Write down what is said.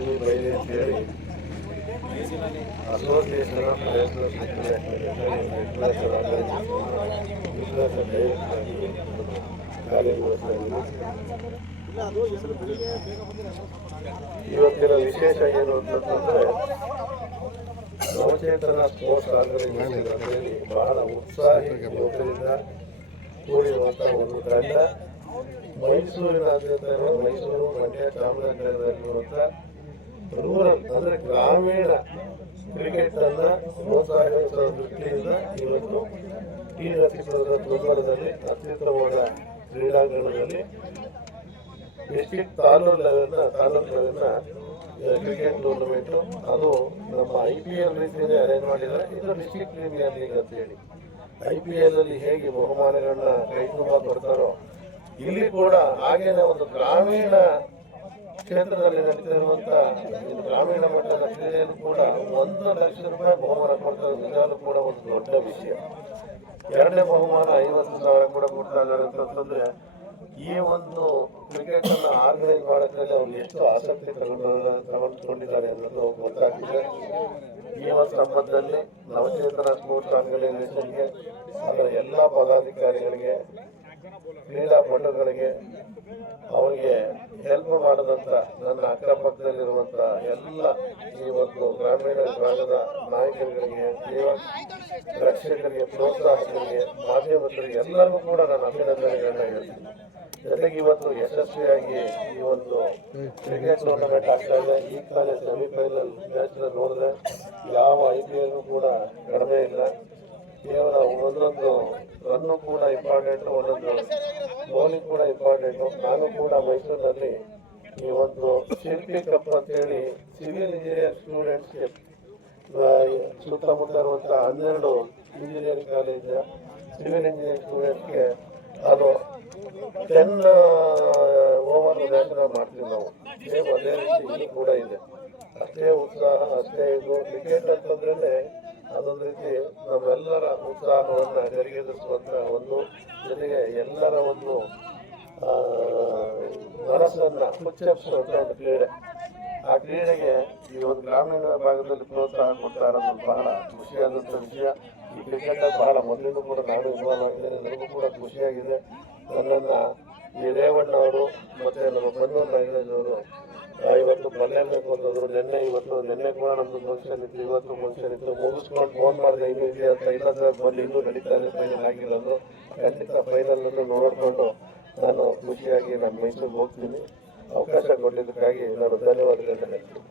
ನೀವು ಬೈರಿ ಅಂತೇಳಿ association of ಕಾರ್ಯನಿರ್ವಹಿಸ್ತಾ ಇದ್ದೀವಿ. ಇವತ್ತಿನ ವಿಶೇಷ ಏನು ಅಂತಂದ್ರೆ ನವಚೇತನ ಸ್ಪೋರ್ಟ್ಸ್ ಆರ್ಗನೈಸೇಷನ್ ಅದರಲ್ಲಿ ಬಹಳ ಉತ್ಸಾಹಿ ಯುವಕರಿಂದ ಕೂಡಿರುವಂತಹ ಒಂದು ತಂಡ ಮೈಸೂರಿನಾದ್ಯಂತ ಮೈಸೂರು, ಮಂಡ್ಯ, ಚಾಮರಾಜನಗರದಲ್ಲಿರುವಂಥ ರೂರಲ್ ಅಂದ್ರೆ ಗ್ರಾಮೀಣ ಕ್ರಿಕೆಟ್ ಅನ್ನ ಪ್ರೋತ್ಸಾಹಿಸುವ ದೃಷ್ಟಿಯಿಂದ ಇವತ್ತು ಟಿ ನರಸೀಪುರದ ತುಮಕೂರಿನಲ್ಲಿ ಅತ್ಯುತ್ತಮವಾದ ಕ್ರೀಡಾಂಗಣದಲ್ಲಿ ಡಿಸ್ಟ್ರಿಕ್ಟ್ ತಾಲೂಕ್ ಲೆವೆಲ್ನ ಕ್ರಿಕೆಟ್ ಟೂರ್ನಮೆಂಟ್ ಅದು ನಮ್ಮ IPL ರೀತಿಯಲ್ಲಿ ಅರೇಂಜ್ ಮಾಡಿದ್ದಾರೆ. ಇದು ಡಿಸ್ಟ್ರಿಕ್ಟ್ ಪ್ರೀಮಿಯರ್ ಲೀಗ್ ಅಂತ ಹೇಳಿ IPL ಅಲ್ಲಿ ಹೇಗೆ ಬಹುಮಾನಗಳನ್ನ ಕೈ ತುಂಬ ಕೊಡ್ತಾರೋ ಇಲ್ಲಿ ಕೂಡ ಹಾಗೇನೆ ಒಂದು ಗ್ರಾಮೀಣ ಕ್ಷೇತ್ರದಲ್ಲಿ ನಡೀತಿರುವಂತ ಗ್ರಾಮೀಣ ಮಟ್ಟದ ಕ್ರೀಡೆಯನ್ನು ಕೂಡ 1 ಲಕ್ಷ ರೂಪಾಯಿ ಬಹುಮಾನ ಕೊಡ್ತಾರೆ. ನಿಜಾಲು ಕೂಡ ಒಂದು ದೊಡ್ಡ ವಿಷಯ. ಎರಡನೇ ಬಹುಮಾನ 50,000 ಕೂಡ ಕೊಡ್ತಾ ಇದ್ದಾರೆ ಅಂತಂದ್ರೆ ಈ ಒಂದು ಕ್ರಿಕೆಟ್ ಅನ್ನ ಆರ್ಗನೈಸ್ ಮಾಡೋದ್ರಲ್ಲಿ ಅವ್ರು ಎಷ್ಟು ಆಸಕ್ತಿ ತಗೊಂಡಿದ್ದಾರೆ ಅನ್ನೋದು ಗೊತ್ತಾಗಿದೆ. ಈ ಒಂದು ಸಂಬಂಧದಲ್ಲಿ ನವಚೇತನ ಸ್ಪೋರ್ಟ್ಸ್ ಆರ್ಗನೈಸೇಷನ್ಗೆ ಅದರ ಎಲ್ಲ ಪದಾಧಿಕಾರಿಗಳಿಗೆ, ಕ್ರೀಡಾಪಟುಗಳಿಗೆ, ಅವರಿಗೆ ಹೆಲ್ಪ್ ಮಾಡದಂತ ನನ್ನ ಅಕ್ಕಪಕ್ಕದಲ್ಲಿರುವಂತ ಎಲ್ಲ ಈ ಒಂದು ಗ್ರಾಮೀಣ ಭಾಗದ ನಾಯಕರುಗಳಿಗೆ, ಜೀವ ರಕ್ಷಕರಿಗೆ, ಪ್ರೋತ್ಸಾಹಕರಿಗೆ, ಮಾಧ್ಯಮಗಳಿಗೆ ಎಲ್ಲರಿಗೂ ಕೂಡ ನಾನು ಅಭಿನಂದನೆಗಳನ್ನ ಹೇಳ್ತೀನಿ. ಜೊತೆಗೆ ಇವತ್ತು ಯಶಸ್ವಿಯಾಗಿ ಈ ಒಂದು ಕ್ರಿಕೆಟ್ ಟೂರ್ನಮೆಂಟ್ ಆಗ್ತಾ ಇದೆ. ಈ ಕಾಲೇ ಸೆಮಿಫೈನಲ್ ಮ್ಯಾಚ್ ನೋಡಿದ್ರೆ ಯಾವ IPL ಕೂಡ ಕಡಿಮೆ ಇಲ್ಲ. ಕೇವಲ ಒಂದೊಂದು ರನ್ನು ಕೂಡ ಇಂಪಾರ್ಟೆಂಟ್, ಒಂದೊಂದು ಬೌಲಿಂಗ್ ಕೂಡ ಇಂಪಾರ್ಟೆಂಟು. ನಾನು ಕೂಡ ಮೈಸೂರಿನಲ್ಲಿ ಈ ಒಂದು ಶಿಲ್ಪಿ ಕಪ್ ಅಂತೇಳಿ ಸಿವಿಲ್ ಇಂಜಿನಿಯರ್ ಸ್ಟೂಡೆಂಟ್ಸ್ಗೆ ಸುತ್ತಮುತ್ತ ಇರುವಂಥ 12 ಇಂಜಿನಿಯರಿಂಗ್ ಕಾಲೇಜ್ ಸಿವಿಲ್ ಇಂಜಿನಿಯರಿಂಗ್ ಸ್ಟೂಡೆಂಟ್ಸ್ಗೆ ಅದು 10 ಓವರ್ ಮ್ಯಾಚ್ನ ಮಾಡ್ತೀವಿ ನಾವು. ಸೇಮ್ ಅದೇ ರೀತಿ ಇಲ್ಲಿ ಕೂಡ ಇದೆ. ಅಷ್ಟೇ ಉತ್ಸಾಹ, ಅಷ್ಟೇ ಇದು. ಕ್ರಿಕೆಟ್ ಅಂತಂದ್ರೆ ಅದೊಂದು ರೀತಿ ನಮ್ಮೆಲ್ಲರ ಉತ್ಸಾಹವನ್ನ ಗರಿಗೆದಿಸುವಂತ ಒಂದು, ಜೊತೆಗೆ ಎಲ್ಲರ ಒಂದು ಮನಸ್ಸನ್ನ ಹುಚ್ಚೆಪ್ಪಿಸುವಂತ ಒಂದು ಕ್ರೀಡೆ. ಆ ಕ್ರೀಡೆಗೆ ಈ ಒಂದು ಗ್ರಾಮೀಣ ಭಾಗದಲ್ಲಿ ಪ್ರೋತ್ಸಾಹ ಕೊಡ್ತಾ ಇರೋದು ಬಹಳ ಖುಷಿಯಾದಂಥ ವಿಷಯ. ಈ ಕ್ರಿಕೆಟ್ ಬಹಳ ಮೊದಲಿಂದ ಕೂಡ ನಾನು ಇನ್ವಾಲ್ವ್ ಆಗಿದ್ದೇನೆ. ನನಗೂ ಕೂಡ ಖುಷಿಯಾಗಿದೆ. ನನ್ನನ್ನು ಈ ರೇವಣ್ಣ ಅವರು ಮತ್ತೆ ನಮ್ಮ ಬನ್ನೂರು ನಾಗರಾಜ್ ಅವರು ಇವತ್ತು ಬಲ್ಲೇಬೇಕು ಅಂತಂದ್ರು. ನಿನ್ನೆ ಕೂಡ ನಮ್ದು ಫಂಕ್ಷನ್ ಇತ್ತು, ಇವತ್ತು ಫಂಕ್ಷನ್ ಇತ್ತು. ಮುಗಿಸ್ಕೊಂಡು ಫೋನ್ ಮಾಡಿದೆ ಇನ್ನೂ ಇದೆ ಅಂತ. ಇಲ್ಲ ಸರ್ ಬಲ್ಲಿ ಇನ್ನೂ ನಡೀತಾ ಇದೆ, ಫೈನಲ್ ಆಗಿರೋದು. ಖಂಡಿತ ಫೈನಲ್ ಅನ್ನು ನೋಡಿಕೊಂಡು ನಾನು ಖುಷಿಯಾಗಿ ನಾನು ಮೈಸೂರಿಗೆ ಹೋಗ್ತೀನಿ. ಅವಕಾಶ ಕೊಟ್ಟಿದ್ದಕ್ಕಾಗಿ ನಾನು ಧನ್ಯವಾದಗಳನ್ನ ಹೇಳ್ತೀನಿ.